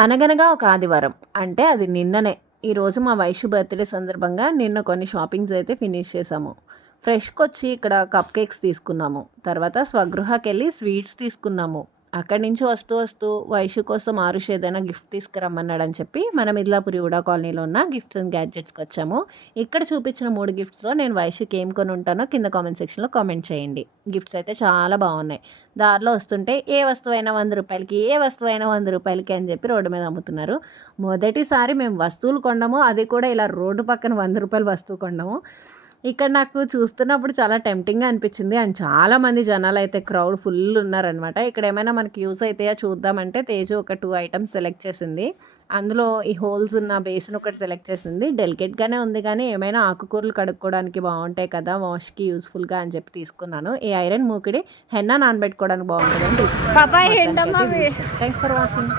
అనగనగా ఒక ఆదివారం అంటే అది నిన్ననే. ఈరోజు మా వైషు బర్త్‌డే సందర్భంగా నిన్న కొన్ని షాపింగ్స్ అయితే ఫినిష్ చేశాము. ఫ్రెష్‌కొచ్చి ఇక్కడ కప్ కేక్స్ తీసుకున్నాము. తర్వాత స్వగృహకెళ్ళి స్వీట్స్ తీసుకున్నాము. అక్కడి నుంచి వస్తూ వస్తూ వైషు కోసం ఆరుష్ ఏదైనా గిఫ్ట్ తీసుకురమ్మన్నాడని చెప్పి మన మిద్లాపురి వుడా కాలనీలో ఉన్న గిఫ్ట్స్ అండ్ గ్యాడ్జెట్స్‌కొచ్చాము. ఇక్కడ చూపించిన 3 గిఫ్ట్స్‌లో నేను వైషుకి ఏం కొనుంటానో కింద కామెంట్ సెక్షన్‌లో కామెంట్ చేయండి. గిఫ్ట్స్ అయితే చాలా బాగున్నాయి. దారిలో వస్తుంటే ఏ వస్తువైనా రూ. 100కి, ఏ వస్తువైనా రూ. 100కి అని చెప్పి రోడ్డు మీద అమ్ముతున్నారు. మొదటిసారి మేము వస్తువులు కొనడము, అది కూడా ఇలా రోడ్డు పక్కన రూ. 100 వస్తువు కొనడము. ఇక్కడ నాకు చూస్తున్నప్పుడు చాలా టెంప్టింగ్‌గా అనిపించింది. అండ్ చాలామంది జనాలైతే క్రౌడ్ ఫుల్ ఉన్నారనమాట. ఇక్కడ ఏమైనా మనకి యూజ్ అయితాయా చూద్దామంటే తేజు ఒక 2 ఐటెమ్స్ సెలెక్ట్ చేసింది. అందులో ఈ హోల్స్ ఉన్న బేసిన్ ఒకటి సెలెక్ట్ చేసింది. డెలికేట్‌గానే ఉంది కానీ ఏమైనా ఆకుకూరలు కడుక్కోవడానికి బాగుంటాయి కదా! వాష్‌కి యూజ్‌ఫుల్‌గా అని చెప్పి తీసుకున్నాను. ఈ ఐరన్ మూకిడి హెన్నా నానబెట్టుకోవడానికి బాగుంటుందని తీసుకున్నాను. Thanks for watching.